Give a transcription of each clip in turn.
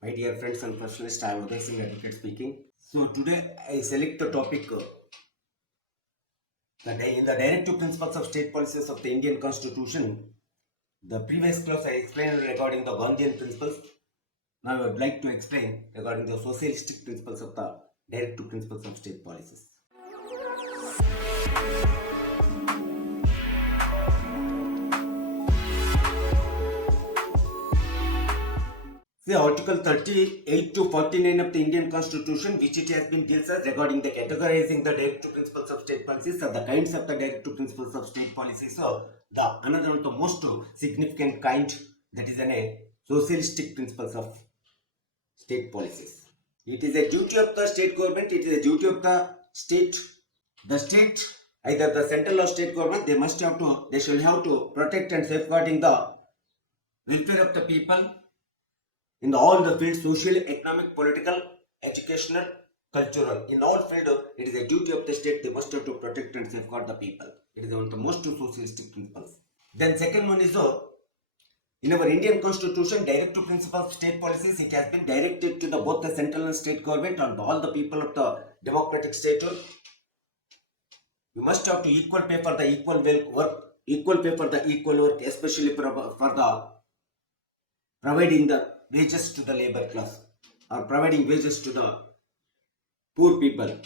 My dear friends and professionals, I am Uday Advocate speaking. So today I select the topic in the Directive Principles of State Policies of the Indian Constitution. The previous class I explained regarding the Gandhian principles. Now I would like to explain regarding the socialistic principles of the Directive Principles of State Policies. See, Article 38 to 49 of the Indian Constitution, which it has been deals as regarding the categorizing the directive principles of state policies or the kinds of the directive principles of state policies. So, the another one of the most significant kind, that is a socialistic principles of state policies. It is a duty of the state government. It is a duty of the state. The state, either the central or state government, they shall have to protect and safeguarding the welfare of the people in all the fields, social, economic, political, educational, cultural. In all fields, it is a duty of the state. They must have to protect and safeguard the people. It is one of the most socialistic principles. Then second one is in our Indian Constitution, directive principles of state policies, it has been directed to the both the central and state government and all the people of the democratic statehood. You must have to equal pay for the equal work, equal pay for the equal work, especially for the providing the wages to the labor class or providing wages to the poor people.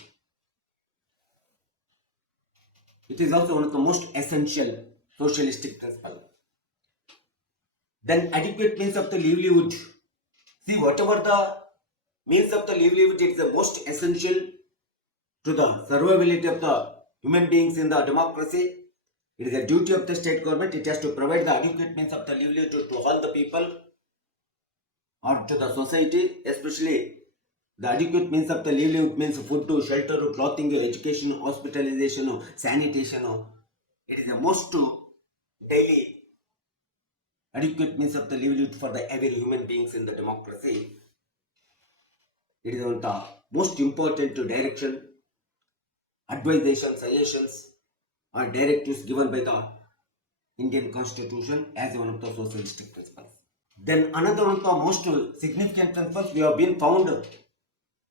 It is also one of the most essential socialistic principles. Then adequate means of the livelihood. See, whatever the means of the livelihood, it is the most essential to the survivability of the human beings in the democracy. It is a duty of the state government. It has to provide the adequate means of the livelihood to all the people or to the society, especially the adequate means of the livelihood means food, shelter, clothing, education, hospitalization, sanitation. It is the most daily adequate means of the livelihood for the every human beings in the democracy. It is one of the most important direction, advisations, suggestions, or directives given by the Indian Constitution as one of the socialistic principles. Then another one of the most significant principles we have been found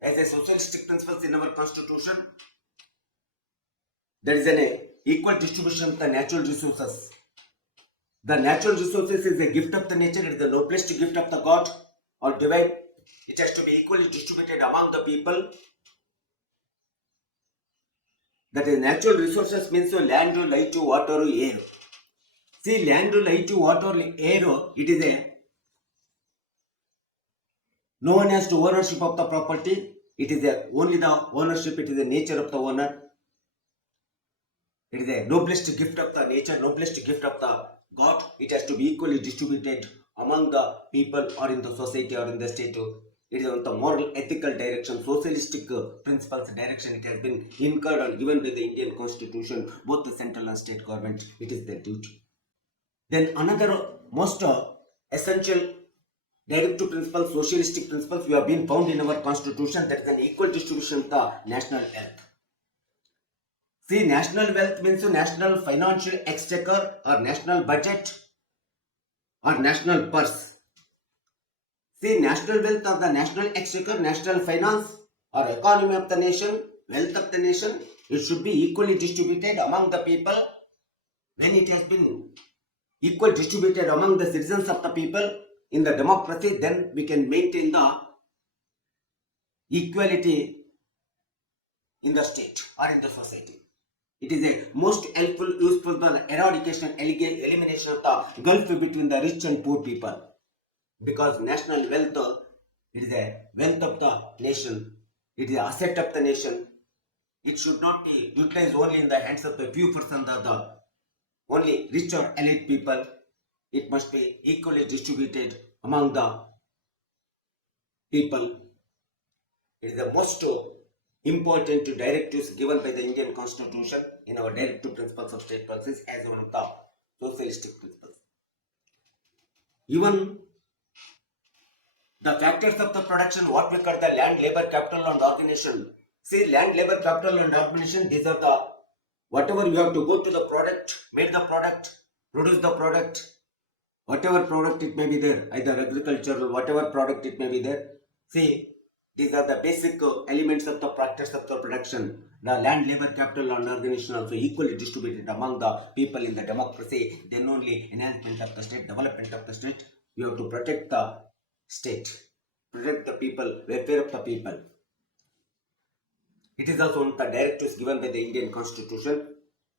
as a socialistic principles in our constitution. There is an equal distribution of the natural resources. The natural resources is a gift of the nature. It is the noblest gift of the God or divine. It has to be equally distributed among the people. That is, natural resources means land, light, water, air. See, land, light, water, air, it is a no one has to ownership of the property. It is only the ownership. It is the nature of the owner. It is a noblest gift of the nature, noblest gift of the God. It has to be equally distributed among the people or in the society or in the state. It is on the moral, ethical direction, socialistic principles direction. It has been incurred or given by the Indian Constitution, both the central and state government. It is their duty. Then another most essential directive principles, socialistic principles, we have been found in our constitution, that is an equal distribution of the national wealth. See, national wealth means national financial exchequer or national budget or national purse. See, national wealth or the national exchequer, national finance or economy of the nation, wealth of the nation, it should be equally distributed among the people. When it has been equal distributed among the citizens of the people, in the democracy, then we can maintain the equality in the state or in the society. It is a most helpful, useful for the eradication, elimination of the gulf between the rich and poor people. Because national wealth, it is a wealth of the nation. It is an asset of the nation. It should not be utilized only in the hands of the few percent of the only rich or elite people. It must be equally distributed among the people. It is the most important directives given by the Indian Constitution in our directive principles of state policies as one of the socialistic principles. Even the factors of the production, what we call the land, labor, capital and organization. See, land, labor, capital and organization, these are the whatever you have to go to the product, make the product, produce the product, whatever product it may be there, either agricultural, whatever product it may be there. See, these are the basic elements of the practice of the production. The land, labor, capital and organization also equally distributed among the people in the democracy. Then only enhancement of the state, development of the state. We have to protect the state, protect the people, welfare of the people. It is also one of the directives given by the Indian Constitution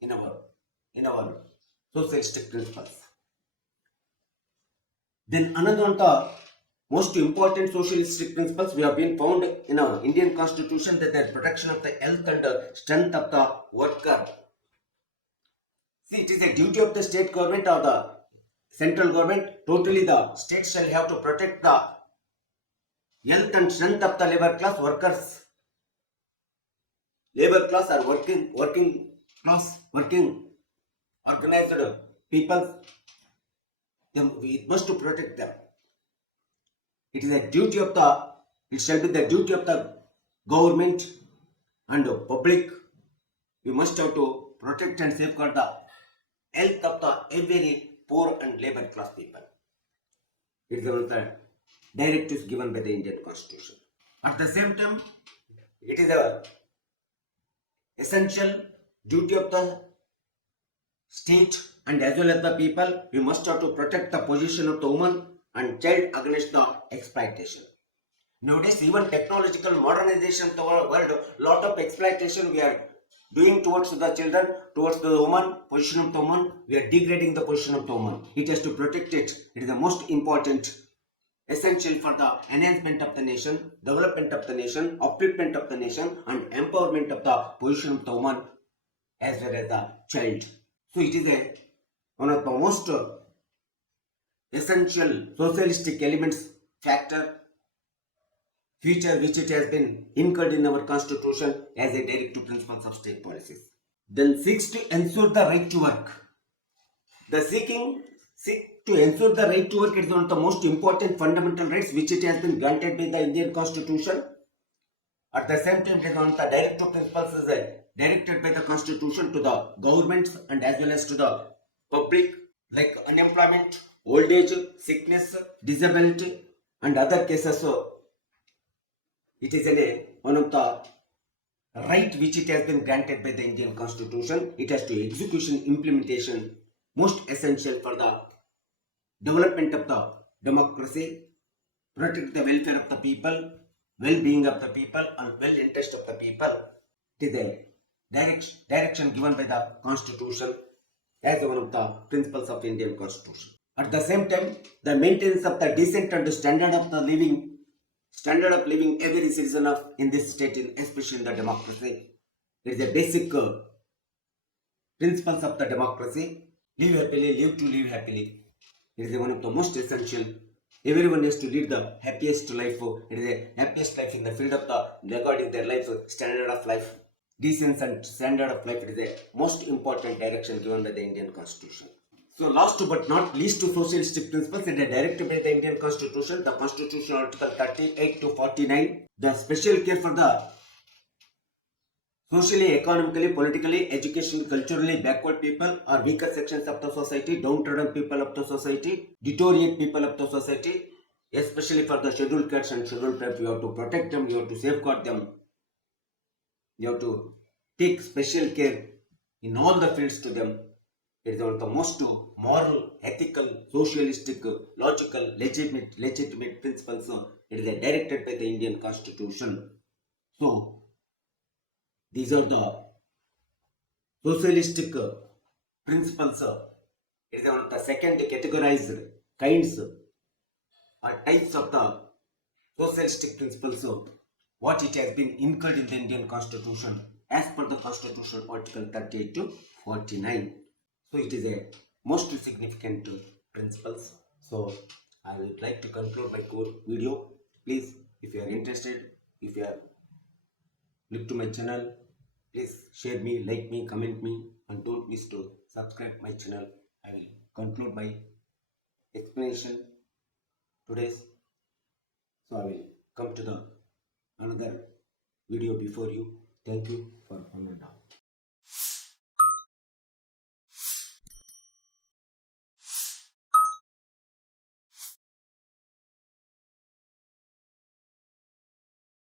in our socialistic principles. Then another one of the most important socialistic principles we have been found in our Indian Constitution, that the protection of the health and strength of the worker. See, it is a duty of the state government or the central government. Totally, the state shall have to protect the health and strength of the labor class workers. Labor class or working class, working organized people. We must to protect them. It is a duty of it shall be the duty of the government and the public. We must have to protect and safeguard the health of the every poor and labor class people. It is one of the directives given by the Indian Constitution. At the same time, it is a essential duty of the state and as well as the people. We must have to protect the position of the woman and child against the exploitation. Nowadays, even technological modernization of the world, lot of exploitation we are doing towards the children, towards the woman, position of the woman. We are degrading the position of the woman. It has to protect it. It is the most important, essential for the enhancement of the nation, development of the nation, upliftment of the nation, and empowerment of the position of the woman as well as the child. So it is one of the most essential socialistic elements, factor, feature which it has been included in our constitution as a directive principles of state policies. Then seeks to ensure the right to work. The seek to ensure the right to work is one of the most important fundamental rights which it has been granted by the Indian Constitution. At the same time, it is one of the directive principles is directed by the Constitution to the governments and as well as to the public, like unemployment, old age, sickness, disability and other cases. So it is one of the right which it has been granted by the Indian Constitution. It has to execution, implementation, most essential for the development of the democracy, protect the welfare of the people, well-being of the people and well-interest of the people. It is a direction given by the Constitution as one of the principles of Indian Constitution. At the same time, the maintenance of the decent and standard of living every citizen of in this state, especially in the democracy. It is a basic principles of the democracy. Live happily, live to live happily. It is one of the most essential. Everyone has to live the happiest life. It is the happiest life in the field of the regarding their life, standard of life, decency and standard of life. It is the most important direction given by the Indian Constitution. So last but not least to socialistic principles in a directive by the Indian Constitution, the Constitution Article 38 to 49, the special care for the socially, economically, politically, educationally, culturally backward people or weaker sections of the society, downtrodden people of the society, deteriorate people of the society, especially for the scheduled castes and scheduled tribes. You have to protect them, you have to safeguard them, you have to take special care in all the fields to them. It is one of the most moral, ethical, socialistic, logical, legitimate principles. It is directed by the Indian Constitution. So, these are the socialistic principles. It is one of the second categorized kinds or types of the socialistic principles. What it has been included in the Indian Constitution as per the Constitution Article 38 to 49. So it is a most significant principles. So I would like to conclude my core video. Please, if you are interested, if you are new to my channel, please share me, like me, comment me, and don't miss to subscribe my channel. I will conclude my explanation today's. So I will come to the another video before you. Thank you for coming down.